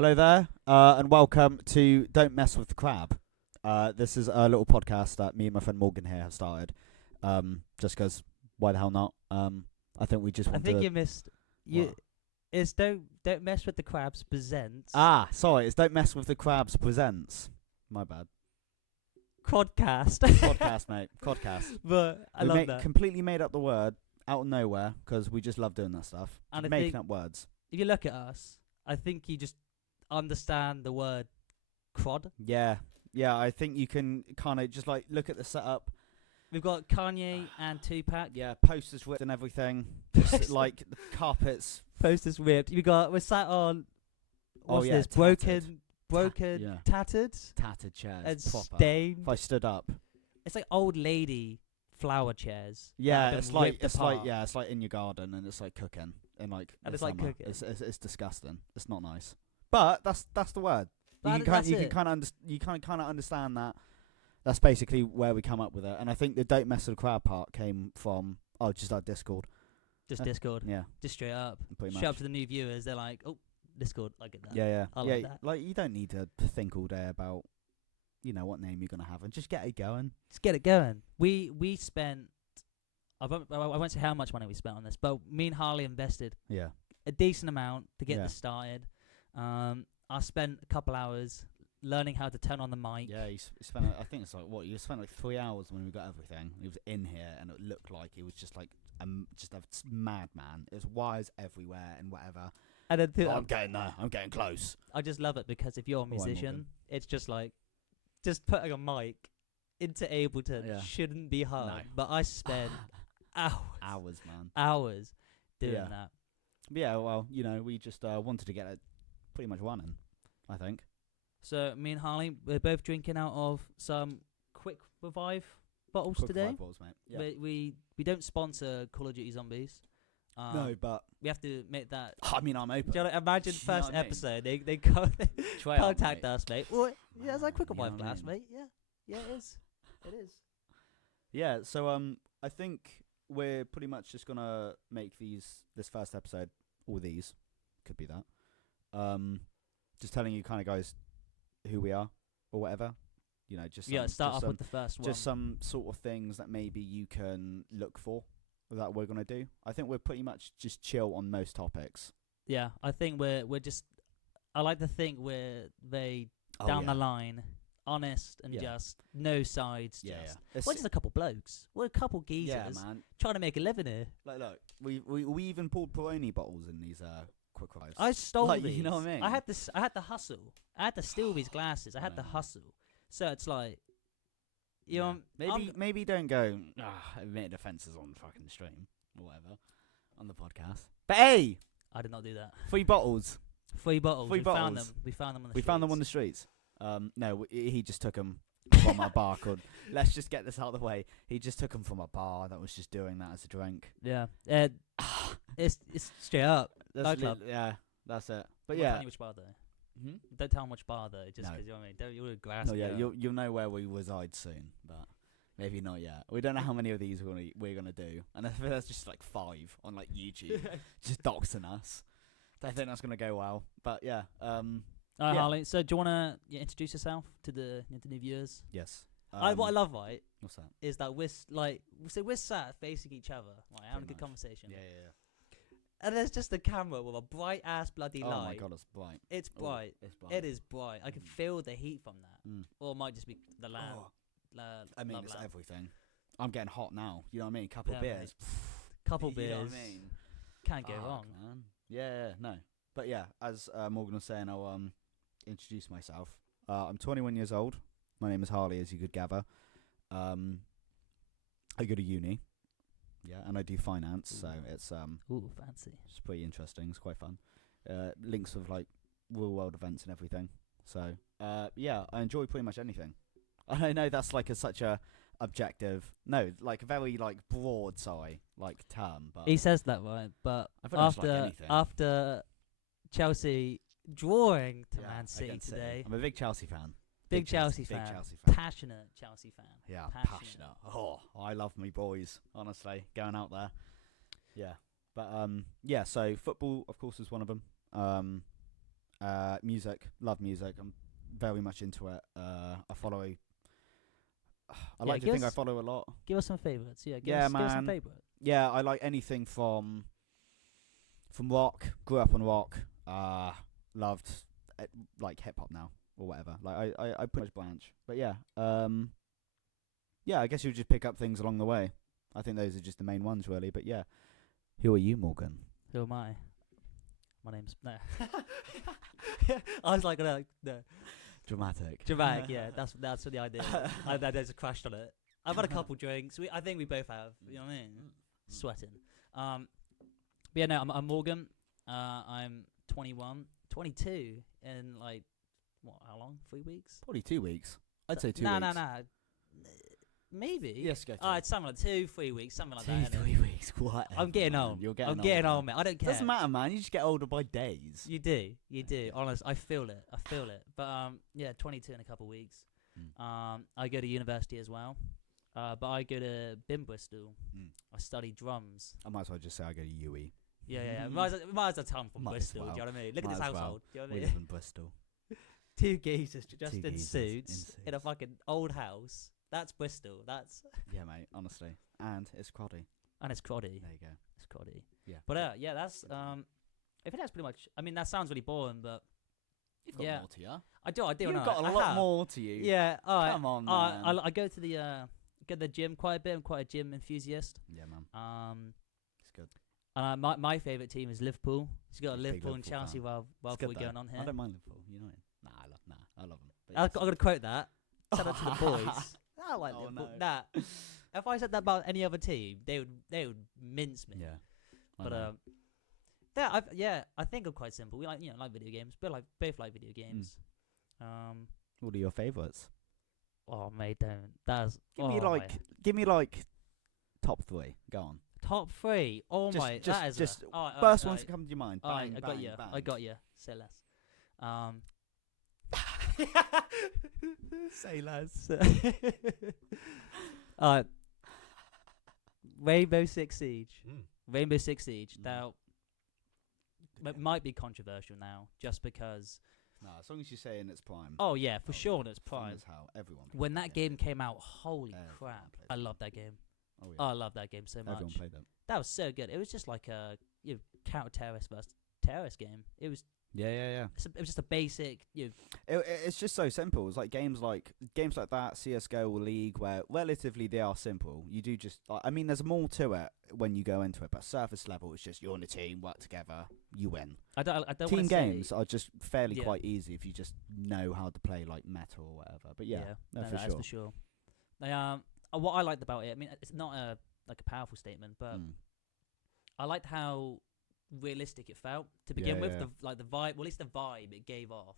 Hello there, and welcome to Don't Mess with the Crab. This is a little podcast that me and my friend Morgan here have started. Just because, why the hell not? I think we just I want think to. you missed. What? It's don't mess with the crabs presents. Sorry, it's Don't Mess with the Crabs presents. My bad. KrodCast. Podcast, mate. Podcast. But I love that. Completely made up the word out of nowhere because we just love doing that stuff. And Just I making think- up words. If you look at us, I think you just understand the word crod. Yeah. I think you can kind of just like look at the setup. We've got Kanye and Tupac. Yeah, posters written and everything. Just, like the carpets. Posters ripped. We're sat on. What's yeah, this? tattered. Broken, yeah. tattered, Tattered chairs. and proper. stained. If I stood up. It's like old lady flower chairs. that Yeah, have been it's like ripped apart. it's like in your garden and it's like cooking in like And the it's like summer. cooking. It's disgusting. It's not nice. But that's the word. But You can that's you it. can kind of understand that. That's basically where we come up with it. And I think the Don't Mess with the Crowd part came from just our Discord. Just Discord. Yeah, Just straight up. pretty much. Straight up to the new viewers. They're like, oh, Discord. I get that. Yeah. I like that. Like you don't need to think all day about what name you're gonna have and just get it going. Just get it going. We spent. I won't say how much money we spent on this, but me and Harley invested Yeah. a decent amount to get Yeah. this started. I spent a couple hours learning how to turn on the mic. Yeah, he spent. I think it's like what you spent like 3 hours when we got everything. He was in here, and it looked like he was just like just a madman. There's wires everywhere and whatever. And then I'm getting there. I'm getting close. I just love it because if you're a Go on, musician, Morgan. it's just like just putting a mic into Ableton Yeah. shouldn't be hard. No. But I spent Hours, man. hours doing Yeah. that. But yeah, well, we just wanted to get it pretty much running. I think. So me and Harley, we're both drinking out of some Quick Revive bottles Quick today. 5 balls, mate. Yeah. We don't sponsor Call of Duty Zombies. No, but We have to make that. I mean, I'm open. Do you know, imagine You know first what I mean? episode they Try it out, contact mate. us, mate. Well, yeah, it's like Quick You know Revive what I glass, mean? mate. Yeah, it is. It is. Yeah, so I think we're pretty much just gonna make this first episode, all these, could be that. Just telling you kind of guys who we are or whatever. Just Yeah, some, start just off some, with the first one. just some sort of things that maybe you can look for that we're gonna do. I think we're pretty much just chill on most topics. Yeah, I think we're just. I like to think we're very down the line, honest and Yeah. just no sides. Yeah, just. yeah. We're just a couple blokes. We're a couple geezers Yeah, man. trying to make a living here. Like, look, we even pulled Peroni bottles in these quick rides. I stole Like, these. you know what I mean? I had this. I had to hustle. I had to steal these glasses. I had to know. hustle. So it's like, you Yeah. know, maybe don't go admitted offences on fucking stream or whatever on the podcast. But hey, I did not do that. 3 bottles. 3 bottles. Three we found bottles. them. We found them on the We streets. found them on the streets. No, he just took them from a bar called. Let's just get this out of the way. He just took them from a bar that was just doing that as a drink. Yeah. It's straight up. Nightclub. Yeah, that's it. But Won't yeah. tell you which bar though. Hmm? Don't tell them which bar though, just No. because you know what I mean. Don't you'll grass. No, yeah, you'll know where we reside soon, but maybe not yet. We don't know how many of these we're gonna do, and I think that's just like 5 on like YouTube, just doxing us. Don't think that's gonna go well, but yeah. Alright, Yeah. Harley. So do you wanna introduce yourself to the new viewers? Yes. What I love, right, What's that? is that we're sat facing each other, like having a Pretty good much. conversation. Yeah. And there's just a camera with a bright ass bloody Oh light. my god, it's bright. It's Oh, bright. it's bright. It is bright. I can feel the heat from that. Mm. Or it might just be the lamp. Oh, I mean, it's everything. I'm getting hot now. You know what I mean? Couple Yeah, beers. Couple You beers. know what I mean? Can't go Fuck, wrong. man. Yeah, no. But yeah, as Morgan was saying, I'll introduce myself. I'm 21 years old. My name is Harley, as you could gather. I go to uni. Yeah, and I do finance, so it's Ooh, fancy. it's pretty interesting. It's quite fun. Links with like real world events and everything. So yeah, I enjoy pretty much anything. I know that's like such a objective, no, like a very like broad, like term. But He says that right, but I pretty much like after anything. after Chelsea drawing to Man City against City. today, I'm a big Chelsea fan. big Chelsea Big fan, Chelsea fan. passionate Chelsea fan. Yeah, passionate. passionate. Oh, I love me boys. Honestly, going out there. Yeah, but yeah. So football, of course, is one of them. Music, love music. I'm very much into it. I follow. I like to think I follow a lot. Give us some favourites. Yeah, Yeah, give us some man. favourites. Yeah, I like anything from rock. Grew up on rock. Loved like hip hop now or whatever. Like I pretty much branch. But yeah, yeah. I guess you just pick up things along the way. I think those are just the main ones, really. But yeah, who are you, Morgan? Who am I? My name's no. I was like, no. Dramatic. Yeah, that's the idea. I just crashed on it. I've had a couple drinks. I think we both have. You know what I mean? Sweating. But yeah, no, I'm Morgan. I'm 21, 22 in like what? How long? 3 weeks? Probably 2 weeks. I'd say 2 nah, weeks. Nah. Maybe. Yes, go. It's something like 2, 3 weeks, something like 2, that. 3 weeks. What? I'm getting old. You're getting I'm getting old, man. I don't care. Doesn't matter, man. You just get older by days. You do. Honest, I feel it. But yeah, 22 in a couple of weeks. I go to university as well. But I go to BIM Bristol. I study drums. I might as well just say I go to UE. Yeah. Might as well tell I'm from Might Bristol. as well. Do you know what I mean? Look at this household. Do you know what I We mean? live in Bristol. 2 geezers just Two in geezers suits in a fucking old house. That's Bristol. That's Yeah, mate. Honestly, and it's croddy. and it's croddy. There you go. It's croddy. Yeah. But yeah, that's I think that's pretty much. I mean, that sounds really boring, but You've got yeah. more to you. I do. You've know. got a I lot have. more to you. Yeah. All right. Come on, man. I go to the gym quite a bit. I'm quite a gym enthusiast. Yeah, man. It's good. And my favourite team is Liverpool. So you got Big Liverpool and Liverpool Chelsea fan. while It's good we're though. going on here. I don't mind Liverpool. United. I love them. I'm going to quote that. Shout out to the boys. I like Oh, Liverpool. no. Nah. If I said that about any other team, they would mince me. Yeah. But I think I'm quite simple. We like video games. Both like video games. What are your favourites? Oh mate, don't. That's Give me like top 3. Go on. top 3. Oh Just- my, just- that is just alright, First ones that come to your mind. Alright, Bang, I got you. bang, I got you. Say less. Say less. Alright. Rainbow Six Siege. Rainbow Six Siege. Mm. Now, it might be controversial now, just because. No, as long as you say in its prime. Oh yeah, for sure in its Fun prime. as hell. Everyone. When played that game came out, holy Everyone crap! played I it. love that game. Oh yeah. Oh, I love that game so much. Everyone played it. That was so good. It was just like a counter-terrorist versus terrorist game. It was Yeah. it was just a basic It's just so simple. It's like games like that, CS:GO or League, where relatively they are simple. You do just, I mean, there's more to it when you go into it, but surface level, it's just you're on a team, work together, you win. I don't Team wanna games say, are just fairly Yeah. quite easy if you just know how to play like meta or whatever. But yeah, no, for that's sure. for sure. What I liked about it, I mean, it's not a powerful statement, but I liked how realistic it felt to begin Yeah, with. yeah. The vibe, well, at least the vibe it gave off.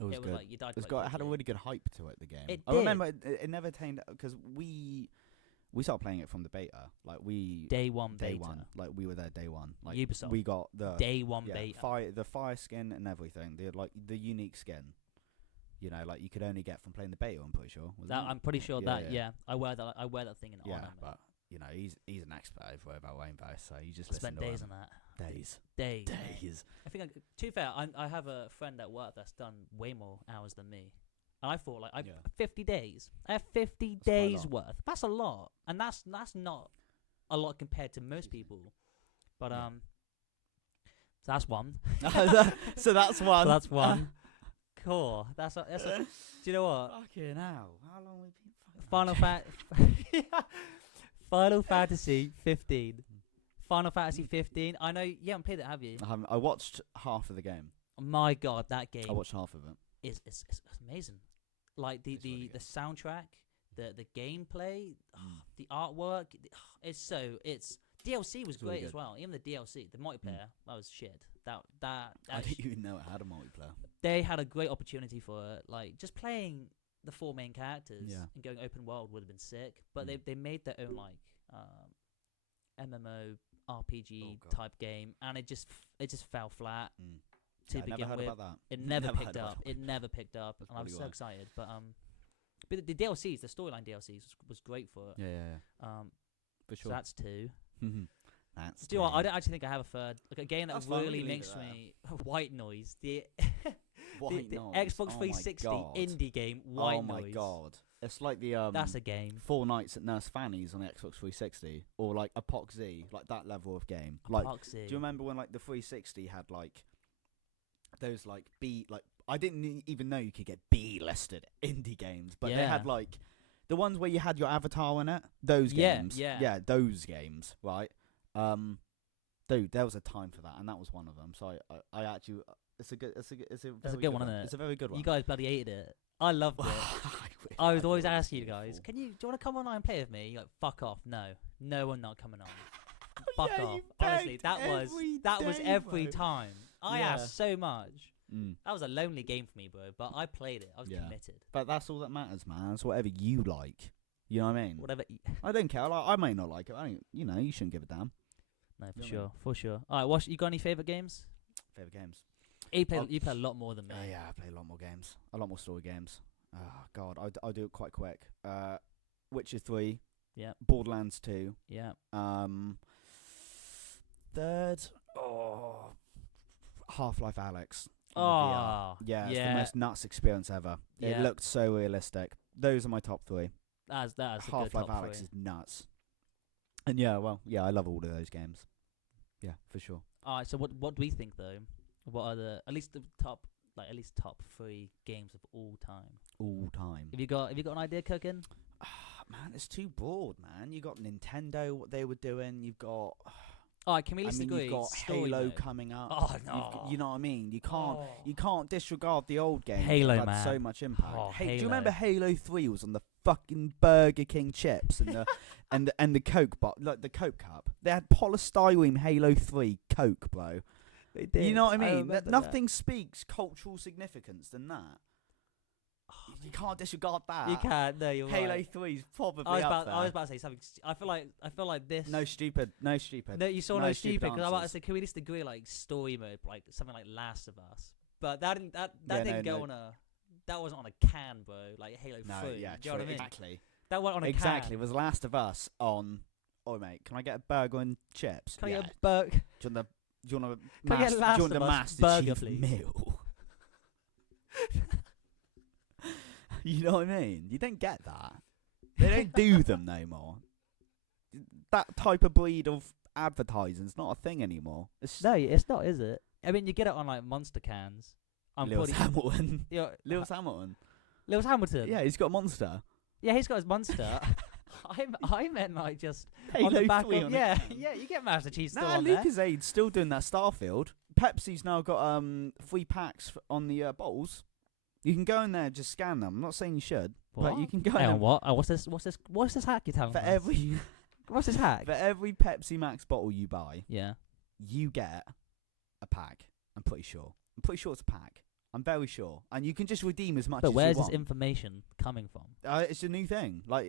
It was It was good. like you died. It quite had a quickly. really good hype to it. The game. It I did. remember it never attained because we started playing it from the beta. Like Day one day beta. one. Like we were there day one. Like Ubisoft. we got the Day one beta. the fire skin and everything. The unique skin. You know, like you could only get from playing the beta. I'm pretty sure. I'm pretty sure Yeah, that. yeah. I wear that thing in Yeah, honor. but you know he's an expert over about Rainbow, so you just I spent listen to days him. on that. Days. Days. mate. Days. I think, to be fair, I have a friend at work that's done way more hours than me. And I thought, 50 days. I have 50 quite a days lot. worth. That's a lot. And that's not a lot compared to most people. But, Yeah. so that's one. So that's one. So that's one. Cool. That's a, do you know what? Fucking hell. How long have we been Final Fantasy 15. Final Fantasy 15. I know you haven't played it, have you? I watched half of the game. My God, that game I watched half of it. is amazing. Like It's really the good. soundtrack, the gameplay, the artwork. It's DLC was It's really great as good. well. Even the DLC, the multiplayer, that was shit. That I didn't even know it had a multiplayer. they had a great opportunity for it. Like just playing the 4 main characters Yeah. and going open world would have been sick. But they made their own like MMO RPG God. type game, and it just fell flat to Yeah, I never begin heard with. about that. It never Never picked heard about up. that. It never picked up, That's and I'm probably so why. excited. But the DLCs, the storyline DLCs, was great for it. Yeah. For So sure. that's 2. That's Do you know what? I game. don't actually think I have a third. Like a game that That's fine, we really can leave makes it there. me white noise. The White the noise. Xbox Oh my 360 God. indie game White Oh my Noise. god. It's like the That's a game. Four Nights at Nurse Fanny's on the Xbox 360, or like Epoch Z, like that level of game. Like, Epoxy. do you remember when like the 360 had like those like I didn't even know you could get B-listed indie games, but they Yeah. had like the ones where you had your avatar in it. Those Yeah, games. yeah. Yeah, those games, right? Dude, there was a time for that, and that was one of them. So I actually, it's a That's a very good one, isn't it? It's a very good one. You guys bloody hated it. I loved it. I was always asking you guys, do you want to come online and play with me? You're like, fuck off. No, I'm not coming on. Fuck Yeah, off. you Honestly, begged that was day, every bro. time. I Yeah. asked so much. Mm. That was a lonely game for me, bro. But I played it. I was Yeah. committed. But that's all that matters, man. It's whatever you like. You know what I mean? Whatever. I don't care. I may not like it. You shouldn't give a damn. No, for You know what I sure, mean? for sure. All right, you got any favorite games? Favorite games? You play a lot more than me. Yeah, I play a lot more games. A lot more story games. Oh God, I'll do it quite quick. Witcher 3. Yeah. Borderlands 2. Yeah. Third. Half-Life Alyx. on the VR. Oh, Yeah, it's the most nuts experience ever. It Yeah. looked so realistic. Those are my top three. that's a good Half-Life top Alyx three. is nuts. And yeah, I love all of those games. Yeah, for sure. All right, so what do we think though? What are the at least top 3 games of all time? All time. Have you got an idea cooking? Man, it's too broad, man. You got Nintendo, what they were doing. You've got. All right, can we at least agree? You've got story Halo mode? coming up. Oh no! You know what I mean? You can't. Oh. You can't disregard the old games. Halo, that had so man. much impact. Oh, Do you Halo. remember Halo 3 was on the fucking Burger King chips and the and the Coke like the Coke cup? They had polystyrene Halo 3 Coke, bro. They did. You know what I mean? remember that. Nothing speaks cultural significance than that. You can't disregard that. You can't. No, you're Halo right. 3 is probably I was up there. about to say something. I feel like this. No stupid. No, you saw no no stupid stupid. Because I was about to answers. say, can we just agree like story mode, like something like Last of Us? But that didn't. That Yeah, didn't no, go no. on a. That wasn't on a can, bro. Like Halo 3. No, yeah, Do you know true, what I mean? exactly. That went on a Exactly. can. Was Last of Us on? Oh mate, can I get a burger and chips? Can I Yeah. get a burger? Do you want Can I the get Last do you want of the Us Master burger, Chief please? meal? You know what I mean? You don't get that. They don't do them no more. That type of breed of advertising's not a thing anymore. It's No, it's not, is it? I mean, you get it on like Monster cans. Lewis Hamilton. Yeah, Lewis Hamilton. Lewis Hamilton. Yeah, he's got a monster. Yeah, he's got his Monster. I meant like just Halo on the back 3 of on yeah, the can. yeah. You get Master Chief still Nah, on there. Lucasade's still doing that Starfield. Pepsi's now got 3 packs on the bottles. You can go in there and just scan them. I'm not saying you should, but What? you can go Hang in on, and what? What's this hack you're telling for us? every What's this hack? for every Pepsi Max bottle you buy, Yeah. you get a pack. I'm pretty sure. It's a pack. I'm very sure, and you can just redeem as much. But as where's you this want. information coming from? It's a new thing. Like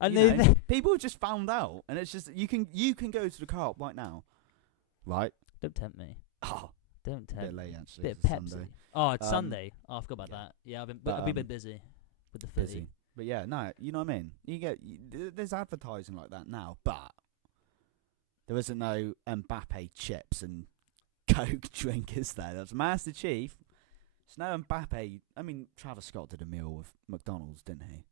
A you new know, thing? people have just found out, and it's just you can go to the co-op right now, right? Don't tempt me. Oh, Don't a bit tempt me. late actually. Bit of it's a Pepsi. Sunday. Oh, it's Um, Sunday. Oh, I forgot about yeah. that. Yeah, But, I've been busy with the footy. Busy. But yeah, no, you know what I mean. There's advertising like that now, but there isn't no Mbappe chips and Coke drink, is there? That's Master Chief. It's no Mbappe. I mean, Travis Scott did a meal with McDonald's, didn't he?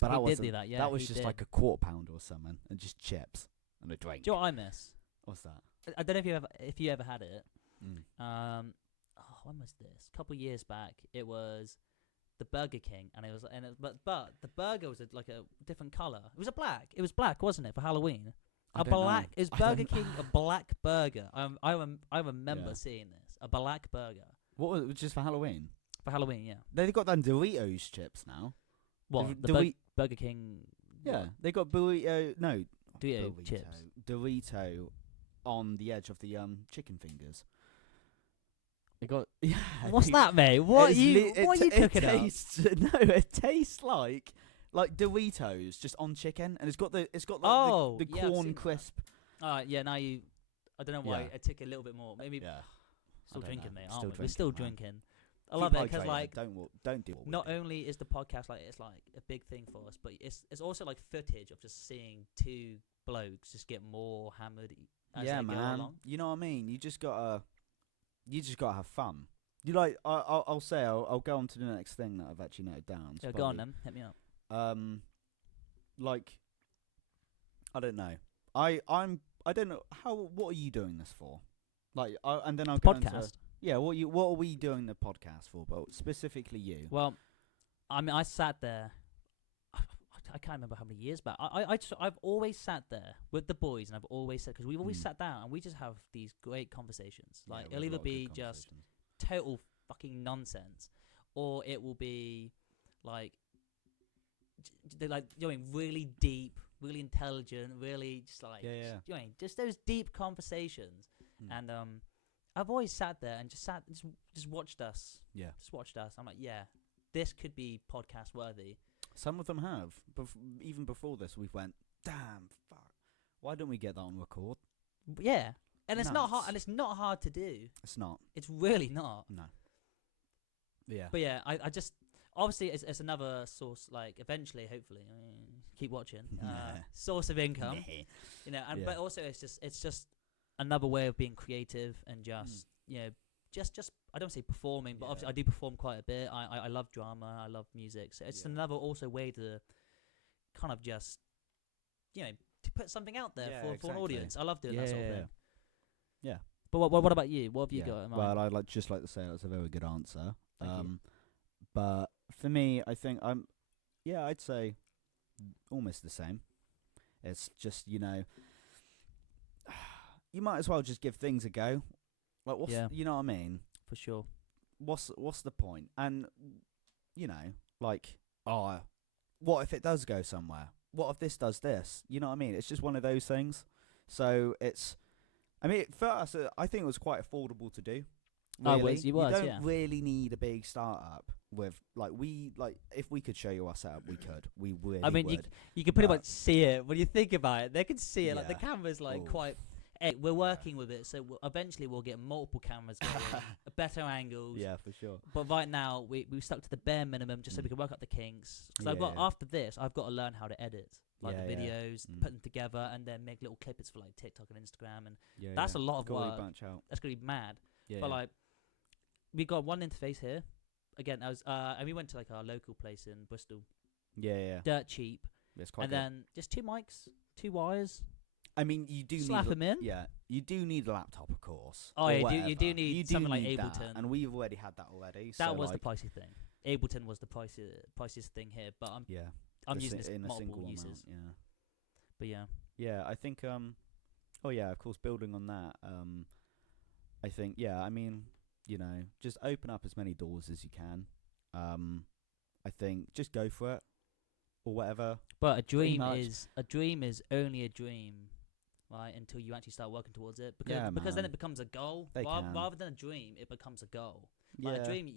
But He that did wasn't. do that, yeah, that was he just did. like a £quarter or something, and just chips and a drink. Do you know what I miss? What's that? I don't know if you ever had it. Mm. When was this? A couple years back. It was the Burger King, but the burger was like a different color. It was It was black, wasn't it, for Halloween? I don't know. Is I Burger don't- King a black burger? I remember Yeah. seeing this. A black burger What was it? Just for Halloween? for Halloween. Yeah. They've got them Doritos chips now. What? The The Burger King. Yeah, what? they got burrito. No, Dorito chips. Dorito on the edge of the chicken fingers. They got yeah. What's they- that, mate? What are it's you? li- What are you it cooking up? tastes, No, it tastes like Doritos just on chicken, and it's got like Oh, the yeah, I've corn seen that. crisp. Alright, yeah. Now you. I don't know why Yeah. it took a little bit more. Maybe Yeah, still I don't drinking, know. mate. Still Aren't we? We're still man. drinking. I Keep love it because hydrated, like don't do what not we do. only is the podcast like it's like a big thing for us, but it's also like footage of just seeing two blokes just get more hammered as yeah, they go man. along. You know what I mean? You just gotta have fun. You like, I'll say, I'll go on to the next thing that I've actually noted down. Yeah, go on then. Hit me up. Like, I don't know. I don't know what are you doing this for? Like, and then I'll go into Podcast. yeah. What are we doing the podcast for? But specifically you. Well, I mean, I sat there. I can't remember how many years back. I've always sat there with the boys, and I've always said, because we've always sat down and we just have these great conversations. Like, Yeah, it'll we have a either lot of good be just total fucking nonsense, or it will be like, you know, really deep, really intelligent, really just like, Yeah. you know, just those deep conversations. And I've always sat there and just watched us. Yeah. Just watched us. I'm like, yeah, this could be podcast worthy. Some of them have. Even before this, we've went, damn, fuck. Why don't we get that on record? Yeah, and it's not hard. Nuts. And it's not hard to do. It's not. It's really not. No. Yeah. But yeah, I just obviously it's another source. Like eventually, hopefully, I mean, keep watching. Source of income. You know, and Yeah. but also it's just another way of being creative and just you know just I don't say performing, but obviously I do perform quite a bit. I love drama. I love music. So it's another also way to kind of just you know to put something out there for an audience. I love doing that sort of thing. Yeah. But what about you? What have you got in mind? Well, I'd just like to say that's a very good answer. Thank you. But for me, I think I'd say almost the same. It's just, you know, you might as well just give things a go. Like, you know what I mean? For sure. What's the point? And, you know, like, what if it does go somewhere? What if this does this? You know what I mean? It's just one of those things. So I mean, for us, I think it was quite affordable to do. Really. You don't really need a big startup with if we could show you our setup, we could. We really I mean, would. you can pretty much see it when you think about it. They can see it. Like the Yeah. camera's like Oof. quite. Hey, we're working with it, so eventually we'll get multiple cameras going, better angles. Yeah, for sure. But right now we stuck to the bare minimum just so we can work out the kinks. Because after this, I've got to learn how to edit the videos, put them together, and then make little clippers for like TikTok and Instagram, and that's a lot of work. Branch out. That's gonna be mad. Yeah, But like, we got one interface here. Again, and we went to like our local place in Bristol. Yeah. Dirt cheap. It's quite And good. then just 2 mics, 2 wires. I mean, you do Slap need 'em in. Yeah, you do need a laptop, of course. Oh, or yeah, you whatever. do need something like need that, Ableton. and we've already had that already. That so was like, the pricey thing. Ableton was the priciest thing here, but I'm using this in a multiple single uses. amount, But yeah, yeah. I think of course, building on that, I think I mean, you know, just open up as many doors as you can. I think just go for it or whatever. but a dream much. is only a dream, right? Until you actually start working towards it, because then man. it becomes a goal. They can. Rather than a dream, it becomes a goal. Like a dream,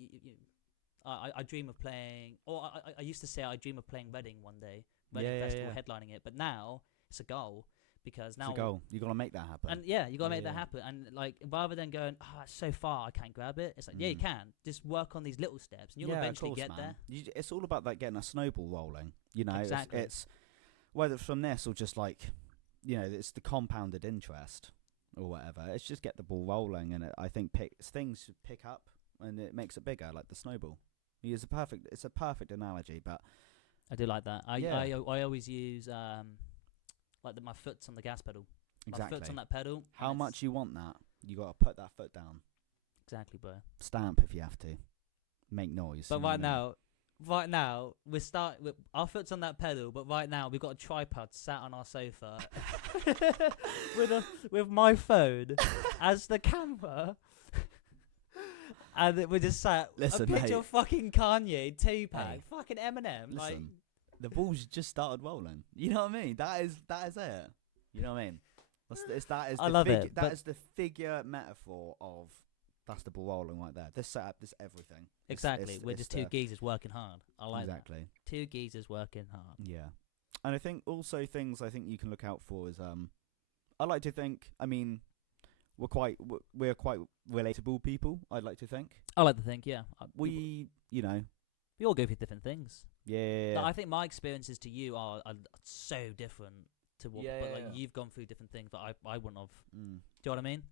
I dream of playing, or I used to say I dream of playing Reading one day, Reading Festival, headlining it. But now it's a goal, because now it's a goal. You gotta make that happen. And you gotta make that happen. And like, rather than going, it's so far, I can't grab it. It's like, you can just work on these little steps, and you'll eventually of course, get man. there. It's all about like getting a snowball rolling. You know, Exactly. it's whether it's from this or just like, you know, it's the compounded interest or whatever. It's just get the ball rolling, and I think things pick up, and it makes it bigger, like the snowball. It's a perfect analogy, but I do like that. I always use like my foot's on the gas pedal. exactly. My foot's on that pedal. How and much you want that? You got to put that foot down. Exactly, bro. Stamp if you have to. Make noise. But you know right what I mean? now, our foot's on that pedal, but right now we've got a tripod sat on our sofa with my phone as the camera. And we're just sat. Listen, a picture mate. of fucking Kanye, Tupac, Hey, fucking Eminem. Like, Listen, the ball's just started rolling. You know what I mean? That is it. You know what I mean? I love it, That but- is the figure metaphor of that's the ball rolling right there. This setup, this everything. exactly. We're just 2 geezers working hard. I like exactly. that. 2 geezers working hard. Yeah, and I think also things I think you can look out for is I like to think. I mean, we're quite relatable people. I'd like to think I like to think, yeah. we you know all go through different things. yeah Like, I think my experiences to you are so different to what, Yeah, but yeah, like yeah. you've gone through different things that I wouldn't have. Mm. Do you know what I mean?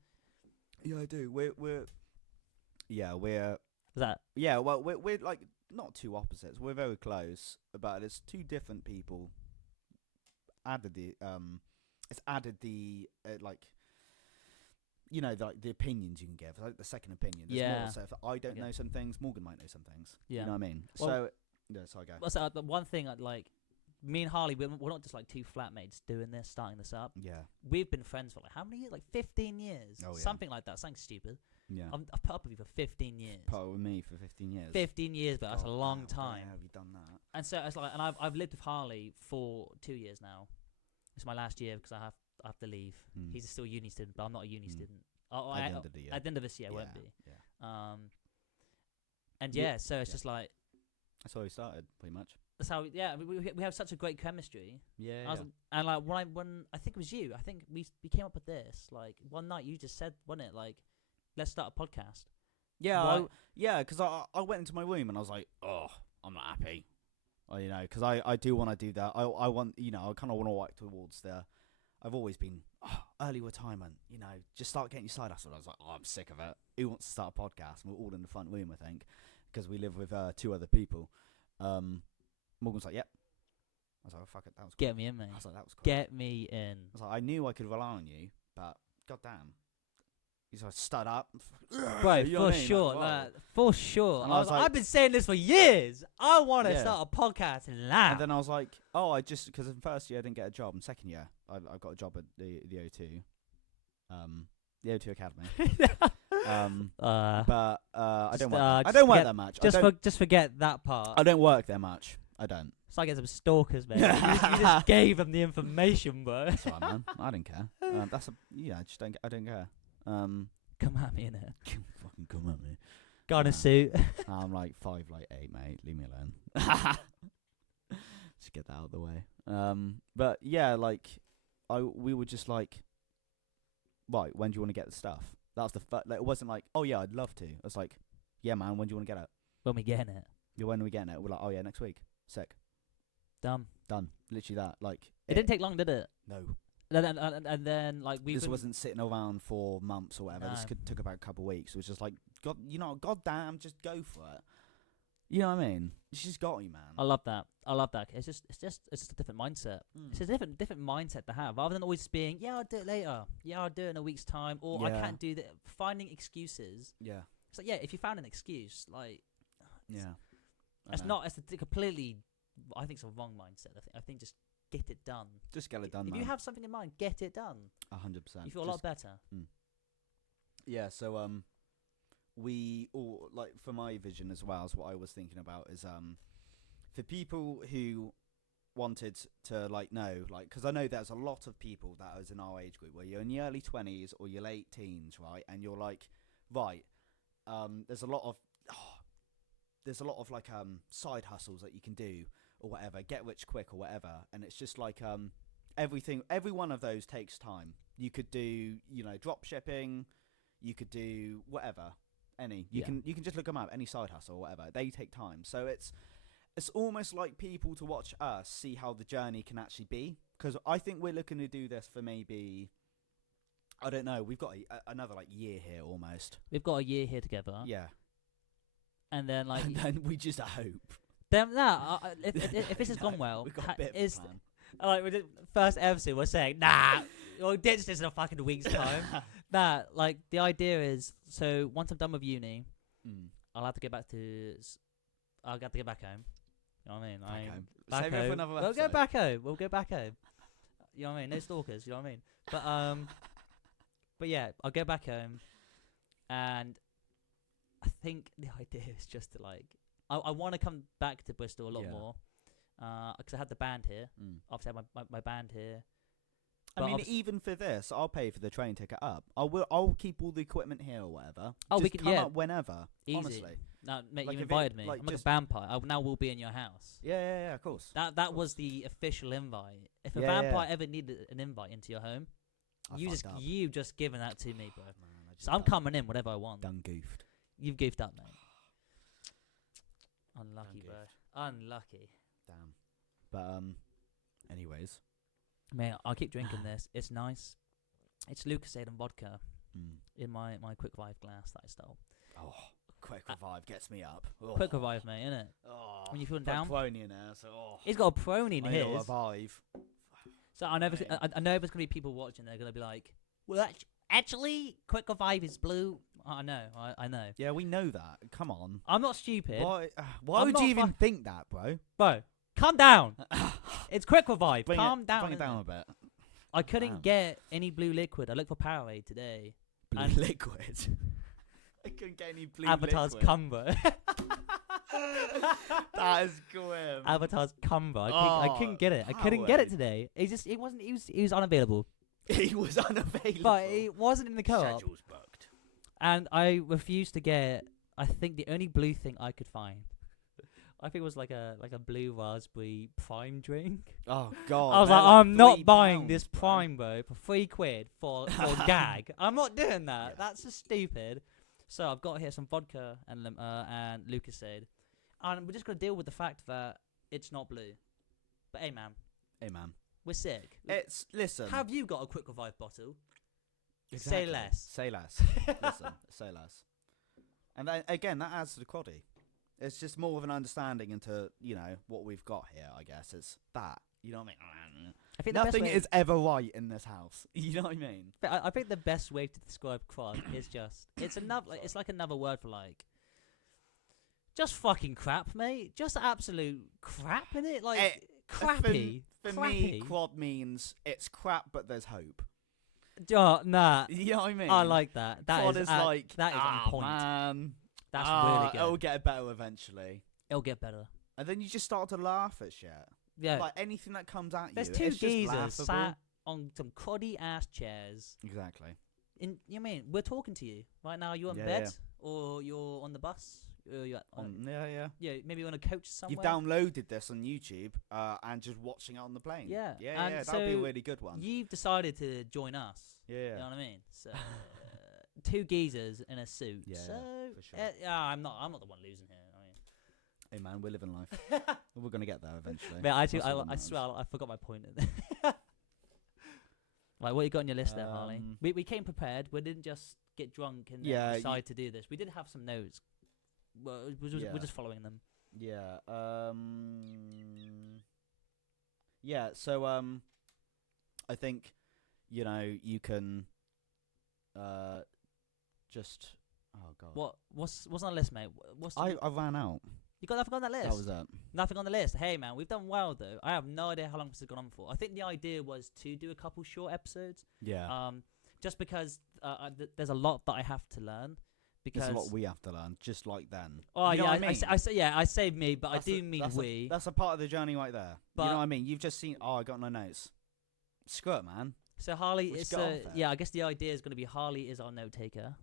Yeah, I do. We're Is that yeah. Well, we're like not two opposites. We're very close, but it's two different people. It's added the like. You know, like the opinions you can give, like the second opinion. There's Yeah. more. So if I don't Okay. know some things, Morgan might know some things. Yeah. You know what I mean? Well- So yeah, so I go. what's that? The one thing I'd like. Me and Harley, we're not just like two flatmates doing this, starting this up. Yeah, We've been friends for like how many years? Like 15 years, Oh, yeah. something like that. Something stupid. yeah. I've put up with you for 15 years. Part with me for 15 years. 15 years, but that's a God, long wow, time. How have you done that? And so it's like, and I've lived with Harley for 2 years now. It's my last year because I have to leave. Mm. He's still a uni student, but I'm not a uni Mm. student. At the end of the year. At the end of this year, yeah, won't be. Yeah. And Yeah, yeah, so it's yeah. just like That's how we started, pretty much. that's how. Yeah, we have such a great chemistry. Yeah. I was, and like when I think it was you. I think we came up with this like one night. You just said, wasn't it? Like, let's start a podcast. Yeah, Why- because I went into my room and I was like, oh, I'm not happy. Or, you know, because I do want to do that. I want, you know, I kind of want to work towards the. I've always been early retirement. You know, just start getting your side hustle. I was like, oh, I'm sick of it. Who wants to start a podcast? And we're all in the front room, I think, because we live with 2 other people. Morgan was like, yep. I was like, oh, fuck it, that was cool. Get me in, mate. I was like, that was cool. Get me in. I was like, I knew I could rely on you, but goddamn. He's like, stud up. Bro, You know for what I mean? sure, Like, whoa. for sure. And I I was was like, like- I've been saying this for years. I want to Yeah. start a podcast now. And then I was like, oh, I just, because in first year I didn't get a job. In second year, I got a job at the O2. The O2 Academy. But I Just, don't work. uh, I just don't work forget- that much. just forget that part. I don't work there much. I don't. It's like some stalkers, man. you just gave them the information, bro. That's all right, man. I don't care. That's a I just don't. I don't care. Come at me, innit? Fucking come at me. Got in a suit. I'm like 5'8", mate. Leave me alone. Just get that out of the way. But yeah, like we were just like, right, when do you want to get the stuff? That was the like, it wasn't like, oh yeah, I'd love to. It was like, yeah, man, when do you want to get it? When we getting it. Yeah, when are we getting it? We're like, oh yeah, next week. Sick. Done. Done. Literally that. Like It didn't take long, did it? No. And then like we. This wasn't sitting around for months or whatever. This No. took about a couple of weeks. It was just like, God, you know, goddamn, just go for it. You know what I mean? She's got you, man. I love that. It's just a different mindset. It's a different mindset to have, rather than always being, yeah, I'll do it later. Yeah, I'll do it in a week's time, or I Yeah. can't do that. Finding excuses. Yeah. It's like, yeah, if you found an excuse, like, Yeah. I it's know. not. It's a completely. I think it's a wrong mindset. I think just get it done. Just get it done, If man. you have something in mind, get it done. 100%. You feel a lot better. Yeah, so we all, like, for my vision as well, is what I was thinking about is for people who wanted to, like, know, like, because I know there's a lot of people that is in our age group where you're in your early 20s or your late teens, right, and you're like, right, there's a lot of like side hustles that you can do or whatever, get rich quick or whatever, and it's just like every one of those takes time. You could do, you know, drop shipping, you could do whatever, you can just look them up, any side hustle or whatever. They take time, so it's almost like people to watch us see how the journey can actually be, because I think we're looking to do this for maybe, I don't know, we've got another like year here almost. We've got a year here together. Yeah. And then like And then we just hope. Then if this has gone well, we've got a bit of a is plan. like we did first episode, we're saying nah, we'll ditch this in a fucking week's time. Nah, like the idea is, so once I'm done with uni, I'll have to get back to. I'll have to get back home. You know what I mean? Back home. Back Save it home. for another We'll go episode. back home. We'll go back home. You know what I mean? No stalkers. You know what I mean? But yeah, I'll go back home, and I think the idea is just to like, I want to come back to Bristol a lot Yeah. more, because I had the band here. Obviously, I had my band here. I But mean, obviously- even for this, I'll pay for the train ticket up. I'll keep all the equipment here or whatever. Oh, just we can- come yeah. up whenever. Easy. Honestly. No, mate, Like you if it- invited me. like I'm like a just- vampire. I now will be in your house. Yeah, of course. That was the official invite. If a Yeah, vampire yeah. ever needed an invite into your home, I you fucked up. just given that to me, bro. Man, I just So I'm done- coming in whatever I want. Done goofed. You've goofed up, mate. Unlucky, Done bro. goofed. Unlucky. Damn. But anyways, Man, I'll keep drinking this. It's nice. It's Lucasade and vodka in my Quick Revive glass that I stole. Oh, Quick Revive gets me up. Oh. Quick Revive, mate, innit? Oh, When you're feeling down. Prony in there, so He's got a prony in I need a his. Revive. So I know there's going to be people watching. They're going to be like, well, actually, Quick Revive is blue. I know. Yeah, we know that. Come on. I'm not stupid. Why I'm would not you even think that, bro? Bro, calm down. It's Quick Revive. Calm down. Bring it down a bit. I couldn't get any blue liquid. I looked for Powerade today. Blue liquid? I couldn't get any blue Avatar's liquid. Cumber. That is grim. Avatar's Cumber. I couldn't get it. I couldn't get it today. He was unavailable. He was unavailable. But it wasn't in the co-op. Schedule's booked. And I refused to get, I think the only blue thing I could find, I think it was like a blue raspberry prime drink. Oh god. I was like, I'm not buying this prime, bro, for £3 for a gag. I'm not doing that. Yeah. That's just stupid. So I've got here some vodka and Lucasade. And we're just going to deal with the fact that it's not blue. But hey, man. We're sick. Listen. Have you got a Quick Revive bottle? Exactly. Say less. Say less. Listen, say less. And then, again, that adds to the quaddy. It's just more of an understanding into, what we've got here, I guess. It's that. You know what I mean? I think nothing is ever right in this house. You know what I mean? I think the best way to describe crud is just, it's like another word for like, just fucking crap, mate. Just absolute crap in it. Like, crappy. For me, quad means it's crap, but there's hope. Nah. You know what I mean? I like that. That is on point. Man. That's really good. It'll get better eventually. It'll get better. And then you just start to laugh at shit. Yeah. Like anything that comes at There's you. two it's geezers just sat on some cruddy ass chairs. Exactly. You know what I mean? We're talking to you right now. You're on bed or you're on the bus. Or you're yeah, maybe you're on a coach somewhere. You've downloaded this on YouTube and just watching it on the plane. Yeah. Yeah, that'll be a really good one. You've decided to join us. Yeah. You know what I mean? So two geezers in a suit. Yeah, so for sure. I'm not the one losing here. Hey man, we're living life. We're gonna get there eventually. But I swear I forgot my point. Like, what you got on your list there, Harley? We came prepared. We didn't just get drunk and then decide to do this. We did have some notes. Well, we're just following them. Yeah. Yeah. So I think you can just. Oh god. What's on the list, mate? I ran out. You got nothing on that list? That was it. Nothing on the list. Hey, man, we've done well, though. I have no idea how long this has gone on for. I think the idea was to do a couple short episodes. Yeah. Just because there's a lot that I have to learn. Because there's a lot we have to learn, just like then. Oh, you know what I mean? I say me, but that's I do mean we. That's a part of the journey right there. But you know what I mean? You've just seen, I got no notes. Screw it, man. So Harley, I guess the idea is going to be Harley is our note taker.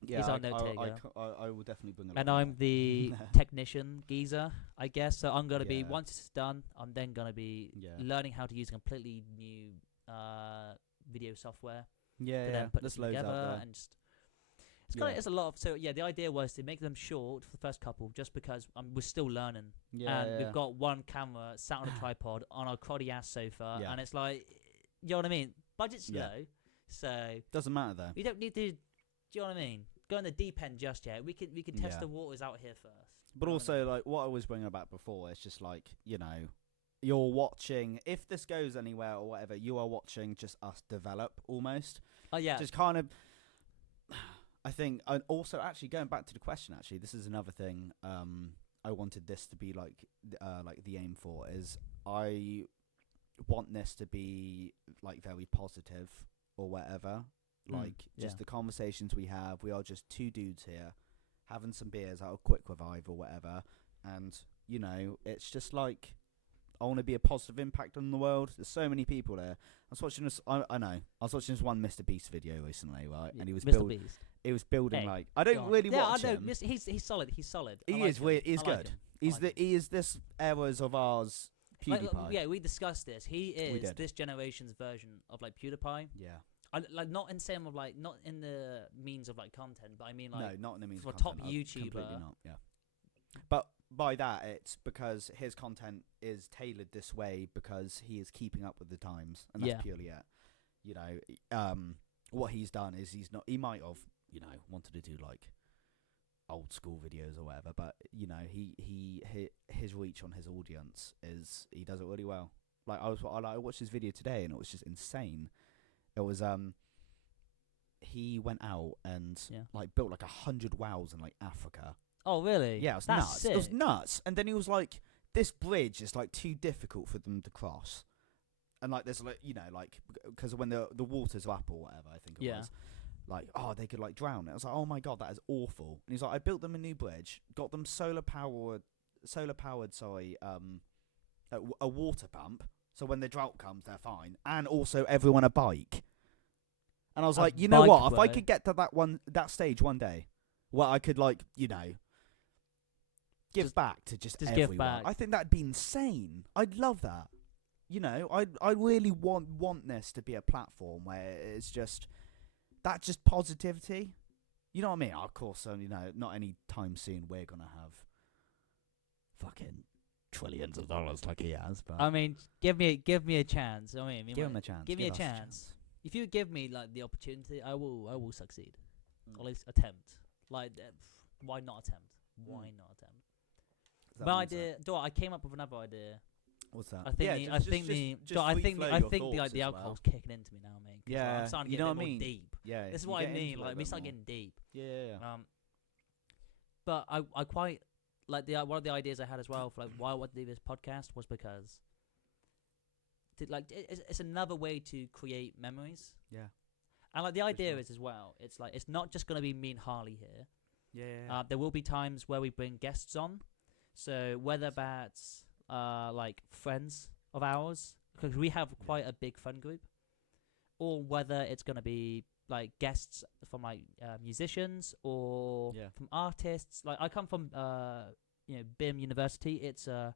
Yeah, he's our note taker. I will definitely bring it. And I'm the technician geezer, I guess. So I'm going to be, once it's done, I'm then going to be learning how to use a completely new video software. Yeah, to then put There's them loads together out there. and just. It's a lot of. So yeah, the idea was to make them short for the first couple, just because we're still learning. Yeah, and we've got one camera sat on a tripod on our cruddy ass sofa, Yeah. and it's like, you know what I mean? Budget's low, so doesn't matter though. you don't need to. Do you know what I mean? Go in the deep end just yet. We can test the waters out here first. But also, like what I was bringing about before, it's just like you're watching. If this goes anywhere or whatever, you are watching just us develop almost. Oh yeah. Just kind of. I think, and also actually going back to the question, actually, this is another thing. I wanted this to be like the aim for is I want this to be like very positive or whatever. Like just the conversations we have. We are just two dudes here having some beers out of Quick Revive or whatever, and it's just like I want to be a positive impact on the world. There's so many people there. I was watching this. I know. I was watching this one Mr. Beast video recently, right? Yeah, and he was Mr. Beast. He was building like I don't really watch him. He's solid. He's solid. He is weird. He's good. He is this eras of ours. PewDiePie. Yeah, we discussed this. He is this generation's version of like PewDiePie. Yeah. Like not in same of like not in the means of like content, but I mean like no, not in the means for of top content. YouTuber. Completely not. Yeah. But by that, it's because his content is tailored this way because he is keeping up with the times, and that's purely it. You know, what he's done is he might have, you know, wanted to do like old school videos or whatever, but you know, his reach on his audience is, he does it really well. Like I watched his video today and it was just insane. It was he went out and like built like 100 wells in like Africa. Oh really? Yeah, it was That's nuts. sick. It was nuts. And then he was like, this bridge is like too difficult for them to cross. And like there's like, you know, like because when the water's up or whatever, I think it was. Like, oh, they could like drown. I was like, oh my god, that is awful. And he's like, I built them a new bridge, got them solar powered, a water pump, so when the drought comes, they're fine, and also everyone a bike. And I was like, you know what? If I could get to that stage one day, where I could like, you know, give back to just everyone, give back. I think that'd be insane. I'd love that. You know, I really want this to be a platform where it's just. That's just positivity. You know what I mean? Of course, you know, not any time soon we're going to have fucking trillions of dollars like he has. But I mean, give me a chance. I mean, give him a chance. Give me a chance. If you give me like the opportunity, I will succeed. Or at least attempt. Like, why not attempt? Why not attempt? My idea. I came up with another idea. What's that? I think the alcohol's kicking into me now, mate. Yeah, I'm starting to you get know a what bit I mean? more deep. Yeah, this is what I mean. Like we start getting deep. Yeah. But I quite like one of the ideas I had as well for like why I wanted to do this podcast was because it's another way to create memories. Yeah. And like the idea is as well, it's like it's not just gonna be me and Harley here. Yeah. There will be times where we bring guests on. So whether that's like friends of ours, because we have quite a big fun group, or whether it's going to be like guests from like musicians or from artists. Like I come from BIM University. It's a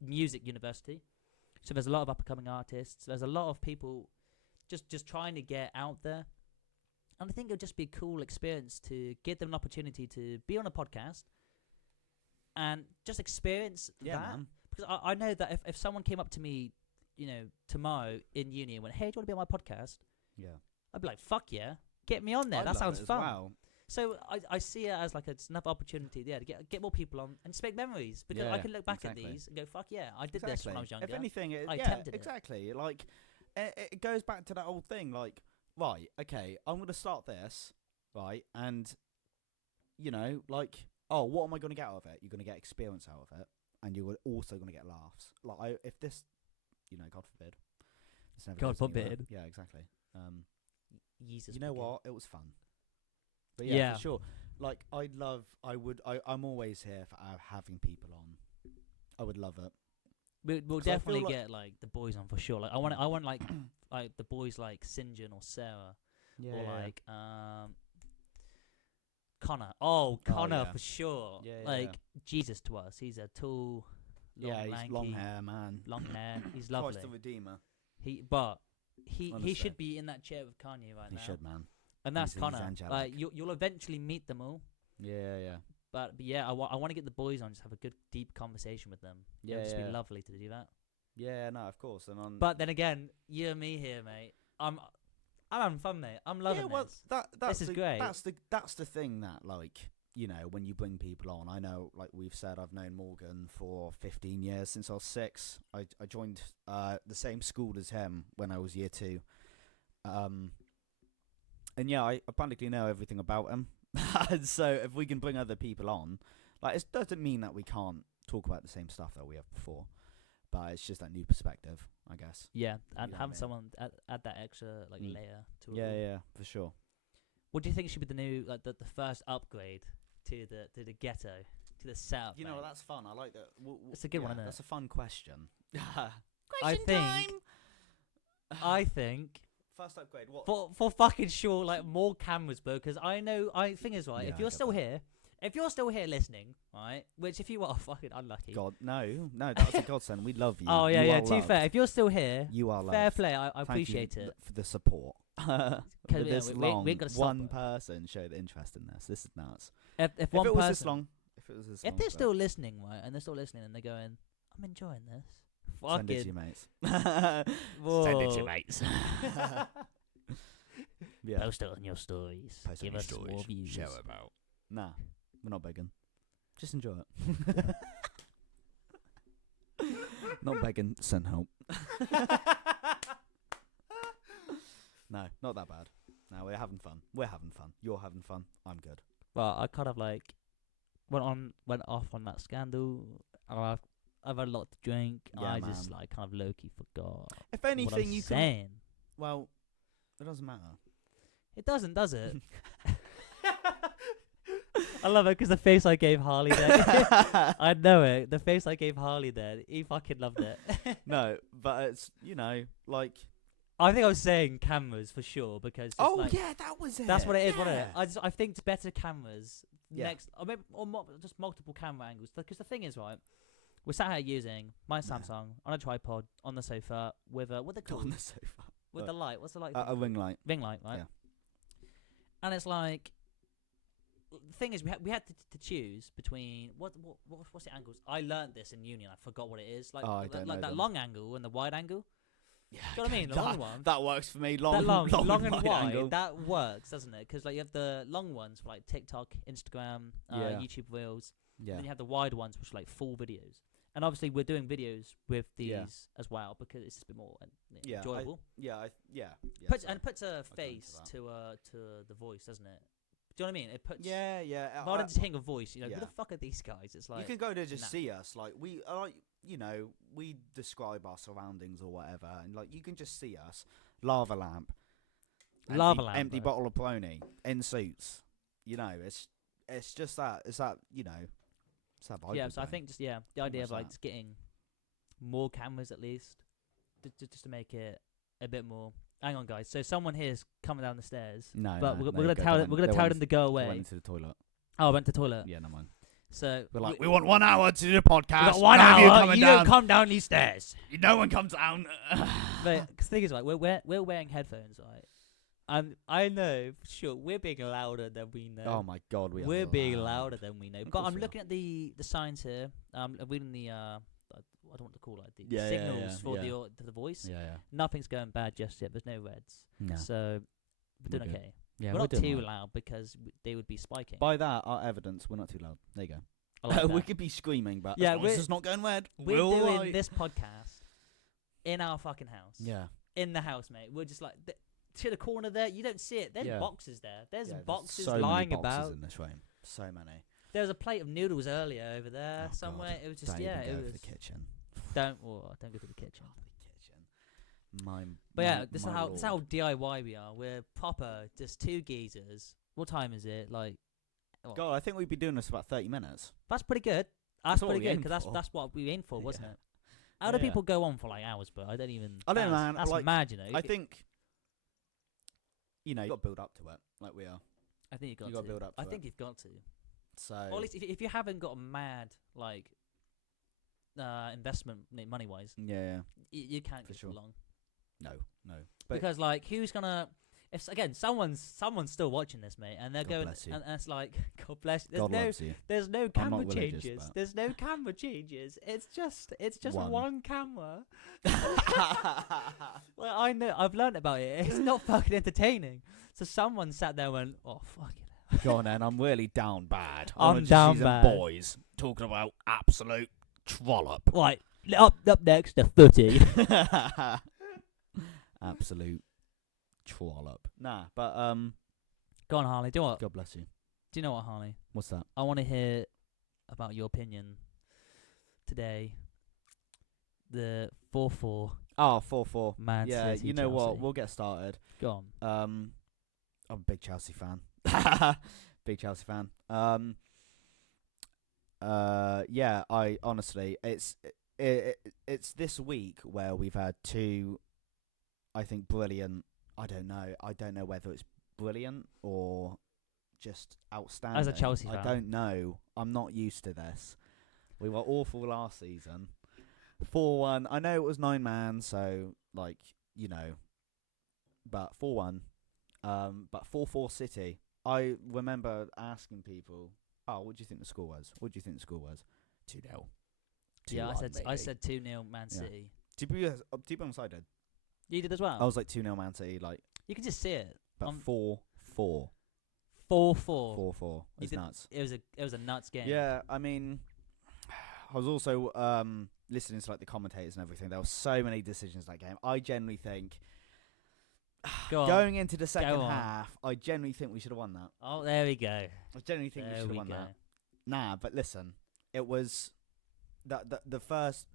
music university, so there's a lot of up and coming artists. There's a lot of people just trying to get out there, and I think it would just be a cool experience to give them an opportunity to be on a podcast and just experience that. Man. Because I know that if someone came up to me, you know, tomorrow in uni and went, hey, do you want to be on my podcast? Yeah. I'd be like, fuck yeah. Get me on there. That sounds fun. Well. So I see it as like it's another opportunity there to get more people on and just make memories. Because I can look back at these and go, fuck yeah, I did this when I was younger. If anything, I attempted exactly. It. Like, it goes back to that old thing. Like, right, okay, I'm going to start this, right, and, you know, like, oh, what am I going to get out of it? You're going to get experience out of it. And you're also going to get laughs. Like, if this, you know, God forbid. God forbid. Yeah, exactly. Jesus. You know what? It was fun. But for sure. Like, I'm always here for having people on. I would love it. We'll definitely get like the boys on for sure. Like I want like like the boys like St. John or Sarah, or like Connor. Oh, Connor for sure. Like Jesus to us. He's a tall, long, he's lanky, long hair, man. Long hair. He's lovely. Christ the Redeemer. He should be in that chair with Kanye right now. He should, man. And that's Connor. Like you'll eventually meet them all. Yeah. But yeah, I want to get the boys on, just have a good deep conversation with them. Yeah, it'd just be lovely to do that. Yeah, no, of course. But then again, you and me here, mate. I'm having fun, mate. I'm loving this. This is great. That's the thing that, like, you know, when you bring people on, I know, like we've said, I've known Morgan for 15 years since I was 6. I joined the same school as him when I was year 2. And yeah, I practically know everything about him. And so if we can bring other people on, like, it doesn't mean that we can't talk about the same stuff that we have before, but it's just that new perspective, I guess. Yeah, and having someone add that extra layer to it. Yeah, for sure. What do you think should be the new, like the first upgrade to the ghetto, to the setup? You know, that's fun. I like that. It's a good one, isn't it? That's a fun question. I think. First upgrade. What? For fucking sure, like more cameras, bro. Because I think is right. Yeah, if you're still here listening, right? Which if you are fucking unlucky. God, no, that's a godsend. We love you. Oh yeah. To be fair, if you're still here, you are loved. Fair play. I appreciate it for the support. This long, one person showed interest in this. This is nuts. If it one was person, this long, us his If songs they're back. still listening, right, and they're still listening, and they're going, "I'm enjoying this." Send it to Fucking your mates. whoa. mates. Yeah. Post it on your stories. Post on Give your us stories. more views. Show about. Nah, we're not begging. Just enjoy it. Not begging. Send help. No, not that bad. No, we're having fun. We're having fun. You're having fun. I'm good. But I kind of like went off on that scandal. I've had a lot to drink. Yeah, I just man. like kind of low key forgot. If what anything, I'm you can. saying. Well, it doesn't matter. It doesn't, does it? I love it because the face I gave Harley there. I know it. The face I gave Harley there. He fucking loved it. No, but it's like. I think I was saying cameras for sure because. It's like, yeah, that was it. that's what it is, wasn't it? Yeah. I think it's better cameras Yeah. next, or maybe just multiple camera angles. Because the thing is, right, we're sat here using my Yeah. Samsung on a tripod on the sofa with a what they call On the sofa. with the light. What's the light? A ring light. Ring light, right? Yeah. And it's like the thing is, we had to choose between what's the angles? I learned this in uni. And I forgot what it is. Like Oh, I don't know that them. long angle and the wide angle. Yeah. Do you know what I mean? The long one. That works for me. That Long, long and wide wide, angle. that works, doesn't it? Because like you have the long ones for like TikTok, Instagram, Yeah. YouTube Reels, Yeah. and then you have the wide ones which are like full videos. And obviously we're doing videos with these Yeah. as well because it's just a bit more Yeah, enjoyable. Yeah. Puts sorry. and puts a I'll go into face that. to the voice, doesn't it? Do you know what I mean? It puts Yeah. rather than just hearing a voice, yeah. who the fuck are these guys? It's like you can go there just nah. see us. Like we we describe our surroundings or whatever, and like you can just see us. Lava lamp. Lava lamp, Empty bro. bottle of Plony in suits. It's just that. It's that. It's that vibe. Yeah, we're so I going. think just the idea of much like that. just getting more cameras at least, just to make it a bit more. Hang on, guys. So someone here's coming down the stairs. No, But no, we're there gonna you go, tell they them. We're went- gonna they tell went them to go They away. went into the toilet. Oh, I went to the toilet. Yeah, no mind. So We're like, We want 1 hour to do the podcast. we got 1 None of hour. you coming You down. don't come down these stairs. No one comes down. But the thing is, like, we're wearing headphones, right? And I know for sure we're being louder than we know. Oh my god, We're being louder than we know. Of But course I'm we are. looking at the signs here. I'm reading the I don't want to call it the Yeah, yeah, signals yeah, for yeah. the voice. Yeah. Nothing's going bad just yet. There's no reds. No. So we're doing We're good. okay. Yeah, we're not doing too alright. loud because they would be spiking. By that, our evidence, we're not too loud. There you I go. like We that. could be screaming, but Yeah, as long as it's not going red, We're we're doing alright. this podcast in our fucking house. Yeah. In the house, mate. We're just like to the corner there. You don't see it. There's Yeah. boxes there. There's Yeah, boxes so lying many boxes about. in this room. So many. There was a plate of noodles earlier over there Oh, somewhere. God. It was just Don't yeah. even It go was. for the kitchen. Don't go to the kitchen. Oh, the kitchen. My. But yeah, this is my how lord. DIY we are. We're proper, just two geezers. What time is it? Like, God, I think we'd be doing this about 30 minutes. that's pretty good. That's That's what pretty we good aimed because for. that's what we aimed for, wasn't Yeah. it? How do Yeah. people go on for like hours, bro? I don't even. I don't know, that's- man. That's Like, mad, you know. I think. You got to build up to it, like we are. I think you got gotta to build up I to think it. you've got to. So. Or at least if you haven't got a mad like investment money wise, Yeah. you can't For go sure. too long. No. But Because like, who's gonna? If again, someone's still watching this, mate, and they're God going, bless you. and it's like, God bless. There's God no, loves you. there's no not camera religious, changes. but- There's no camera changes. It's just One. one camera. Well, I know. I've learned about it. It's not fucking entertaining. So someone sat there and went, "Oh fuck it." Go on then, I'm really down bad. I'm On a down season bad. boys talking about absolute trollop. Right, up next, the footy. Absolute trollop. Nah, but Go on, Harley. Do you know what? God bless you. Do you know what, Harley? What's that? I want to hear about your opinion today. The 4-4 Oh, 4-4. Man Yeah, City you know what? Chelsea. We'll get started. Go on. I'm a big Chelsea fan. Big Chelsea fan. Yeah, I honestly, it's this week where we've had two, I think, brilliant. I don't know whether it's brilliant or just outstanding. Chelsea fan. I don't know. I'm not used to this. We were awful last season. 4-1. I know it was 9-man, so like but 4-1. But 4-4 City. I remember asking people Oh, what do you think the score was? What do you think the score was? 2-0. Yeah, 2-1, I maybe. said 2-0 Man Yeah. City. To be honest, I did. You did as well. I was like 2-0 Man City, like, You can just see it. but 4-4. 4-4. 4-4. You It's did- nuts. It was a nuts game. Yeah, I mean, I was also listening to like the commentators and everything. There were so many decisions that game. I generally think Go on. going into the second on. half, I generally think we should have won that. Oh, there we go. I generally think we There should have we won go. that. Nah, but listen, it was the first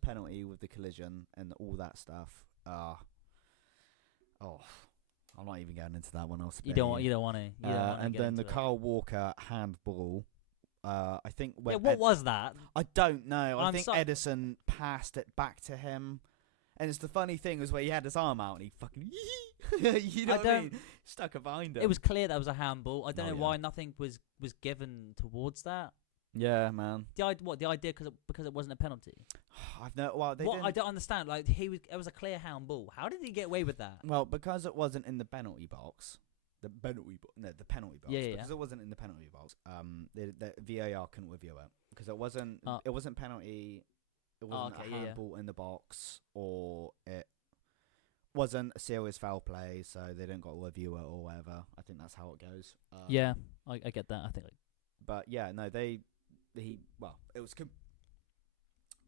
penalty with the collision and all that stuff. I'm not even going into that one. You don't want to. And then the Kyle Walker handball. I think. Yeah, what was that? I don't know. I I'm think so- Edison passed it back to him. And it's the funny thing was where he had his arm out and he fucking you know I what I mean? don't- Stuck it behind him. It was clear that was a handball. I don't Oh, know yeah. why nothing was given towards that. yeah, man. The idea because it wasn't a penalty. I've no. Well, they What didn't. I don't understand. Like it was a clear handball. How did he get away with that? Well, because it wasn't in the penalty box. The penalty box. Yeah, yeah. Because it wasn't in the penalty box. The VAR couldn't review it because it wasn't. Oh. It wasn't penalty. It wasn't okay, a yeah, yeah. handball in the box, or it wasn't a serious foul play, so they didn't got to review it or whatever. I think that's how it goes. Yeah, I get that. I think. But yeah, no, it was.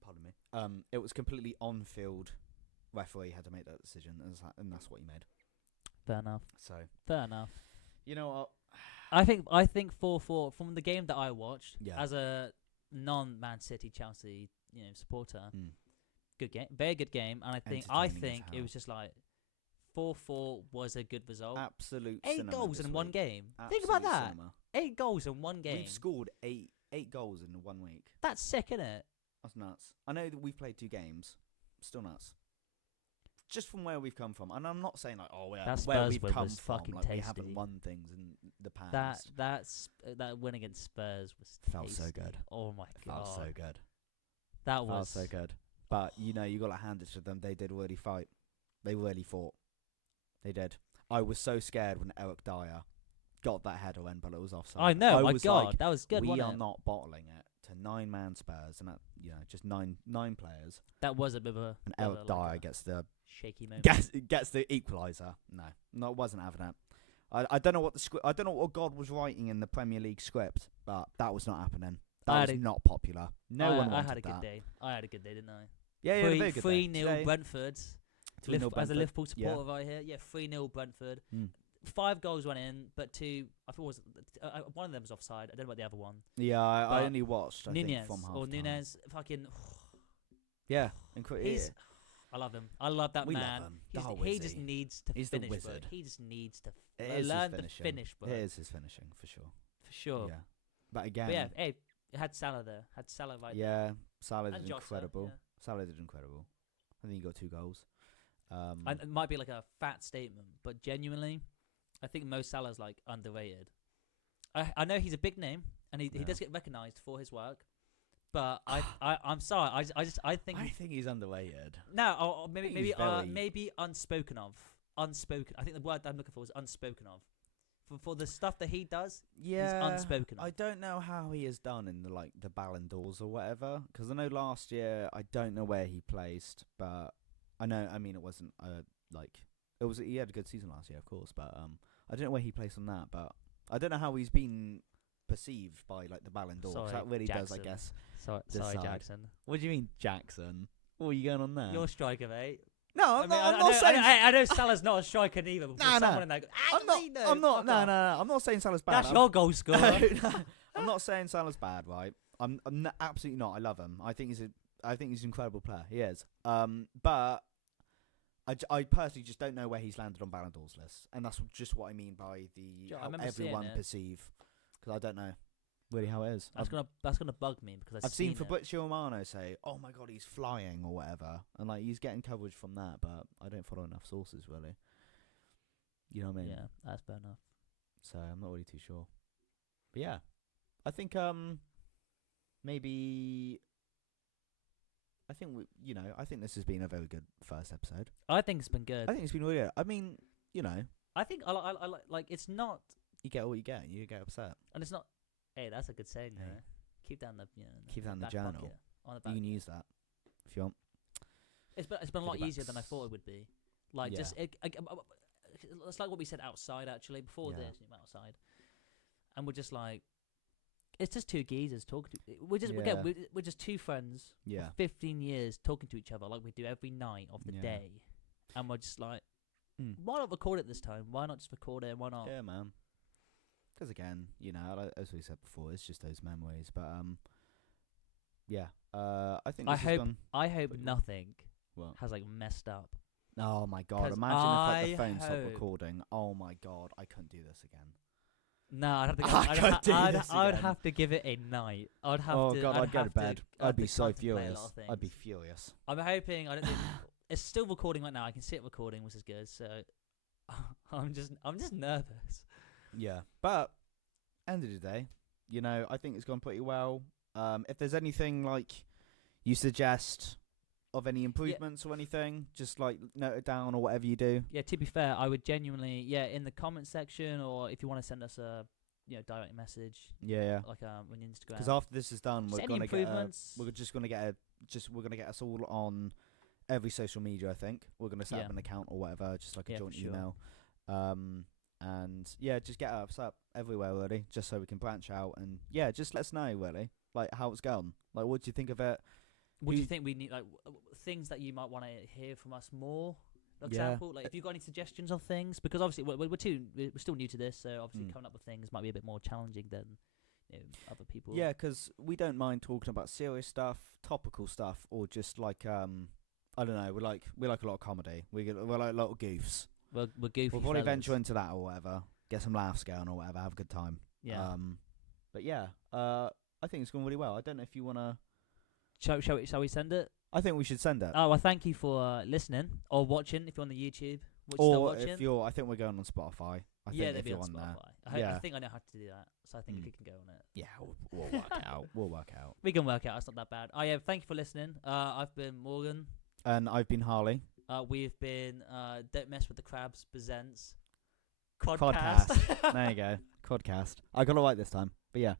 Pardon me. It was completely on-field. Referee had to make that decision, and that's what he made. Fair enough. So Fair enough. you know what? I think 4-4 from the game that I watched Yeah. as a non-Man City Chelsea supporter. Mm. Good game, very good game, and I think Entertaining as it was just like 4-4 was a good result. Absolute 8 cinema goals this in one week. game. Think about Absolute that. cinema. 8 goals in one game. We've scored eight goals in 1 week. That's sick, isn't it? That's nuts. I know that we've played 2 games. Still nuts. Just from where we've come from, and I'm not saying like, That where Spurs we've win come was from. fucking Like we tasty. haven't won things in the past. That win against Spurs was Felt so tasty. good. Oh my It god, felt so good. that Felt was so good. But you got to hand it to them. They did really fight. They really fought. They did. I was so scared when Eric Dyer got that header in, but it was offside. I know, my was god, like, that was good. we wasn't are it? not bottling it to 9-man Spurs, and that just nine players. That was a bit of a And bit of Eric a, Dyer like a gets the shaky moment. gets the equaliser. No, it wasn't having it. I don't know what the script. I don't know what God was writing in the Premier League script, but that was not happening. I That had was not popular. No one wanted I had a good that. day. I had a good day, didn't I? Yeah, you had a very good day. 3-0 Today, Brentford. 3-0 As a Brentford. Liverpool Yeah. supporter right here, 3-0 Brentford. Mm. 5 goals went in, but 2. I thought one of them was offside. I don't know about the other one. Yeah, I But only watched. I think from half time. Nunez, fucking. Yeah, He's. I love him. I love that We love man. him. He's- Oh, he is just he? needs to He's the finish, bro. wizard. He just needs to It is learn his to finishing. finish, bro. It is his finishing for sure. For sure. Yeah, but again, But yeah, hey, it had Salah there. Had Salah right there. yeah, Salah And did Jota, incredible. yeah. Salah did incredible. I think he got 2 goals. And it might be like a fat statement, but genuinely, I think Mo Salah's like underrated. I know he's a big name, and he Yeah. does get recognised for his work, but I'm sorry, I think I think he's underrated. no, or I maybe think maybe he's very- maybe unspoken of. Unspoken. I think the word I'm looking for is unspoken of. For the stuff that he does, Yeah, he's unspoken of. I don't know how he has done in the Ballon d'Ors or whatever. Because I know last year, I don't know where he placed, but I know. I mean, it wasn't it was. He had a good season last year, of course, but I don't know where he placed on that. But I don't know how he's been perceived by the Ballon d'Or. 'Cause Sorry, that really does, I Jackson. guess. Sorry, decide. Jackson. What do you mean, Jackson? What are you going on there? You're a striker, mate. No, I I'm mean, not. I'm I not know, saying. I know Salah's not a striker neither. But No, no. someone in there, I'm not. No. I'm not saying Salah's bad. That's your goal scorer. I'm not saying Salah's bad, right? I'm absolutely not. I love him. I think he's an incredible player. He is. But I personally just don't know where he's landed on Ballon d'Ors lists, and that's just what I mean by Yeah, I how remember seeing everyone it. perceive, because I don't know really how it is. That's gonna bug me because I've seen it. Fabrizio Romano say, "Oh my God, he's flying" or whatever, and he's getting coverage from that, but I don't follow enough sources really. You know what I mean? Yeah, that's fair enough. So I'm not really too sure. But yeah, I think maybe I think I think this has been a very good first episode. I think it's been good. I think it's been really good. I mean, I think I like it's not, you get what you get, and you get upset. and it's not. Hey, that's a good saying. Hey. Keep that in the Keep that in the back journal. pocket, on the You back. can use that if you want. It's been a for lot the easier than I backs. thought it would be. Like Yeah. it's like what we said outside actually before Yeah. this. We went outside, and we're just like, it's just two geezers talking to. We're just Yeah. again we're just two friends. Yeah. For 15 years talking to each other like we do every night of the Yeah. day, and we're just like, Mm. why not record it this time? Why not just record it? Why not? Yeah, man. Because again, as we said before, it's just those memories. But yeah. I think I this has hope gone. I hope But- nothing Well, has like messed up. oh my god! 'Cause Imagine if like the I phone stopped hope- recording. Oh my god! I couldn't do this again. No, I'd have to. I couldn't do this I'd again. have to give it a night. I'd have Oh to. god! I'd go to have bed. I'd I'd be have to so contemplate a lot furious. of I'd be things. furious. I'm hoping. I don't think it's still recording right now. I can see it recording, which is good. So I'm just nervous. Yeah, but end of the day, I think it's gone pretty well. If there's anything like you suggest of any improvements or anything, just like note it down or whatever you do. Yeah, to be fair, I would genuinely, in the comment section, or if you want to send us a, direct message, Yeah, like on Instagram. because after this is done, Just we're any gonna get improvements. we're just gonna get we're gonna get us all on every social media. I think we're gonna set Yeah. up an account or whatever, just like a Yeah, for joint sure. email. And just get us up everywhere really, just so we can branch out and just let us know really, like how it's going. Like, what do you think of it? What do you who- think we need, like things that you might want to hear from us more? For Yeah. example, like if you got any suggestions on things, because obviously we're still new to this, so obviously Mm. coming up with things might be a bit more challenging than other people. Yeah, 'cause we don't mind talking about serious stuff, topical stuff, or just like I don't know. We like a lot of comedy. We're like a lot of goofs. we're goofy. We'll probably fellas. venture into that or whatever. Get some laughs going or whatever. Have a good time. Yeah. But yeah, I think it's going really well. I don't know if you wanna. Shall we send it? I think we should send it. Oh, well, thank you for listening or watching. If you're on the YouTube, still Or watching. if you're, I think we're going on Spotify. I think they'll if be you're on on there, Spotify. I Yeah. think I know how to do that, so I think if Mm. you can go on it, yeah, we'll work it out. We'll work it out. we can work out. It's not that bad. Oh yeah, thank you for listening. I've been Morgan. And I've been Harley. We've been Don't Mess with the Crabs presents KrodCast. KrodCast. There you go. KrodCast. I got it right this time. But yeah.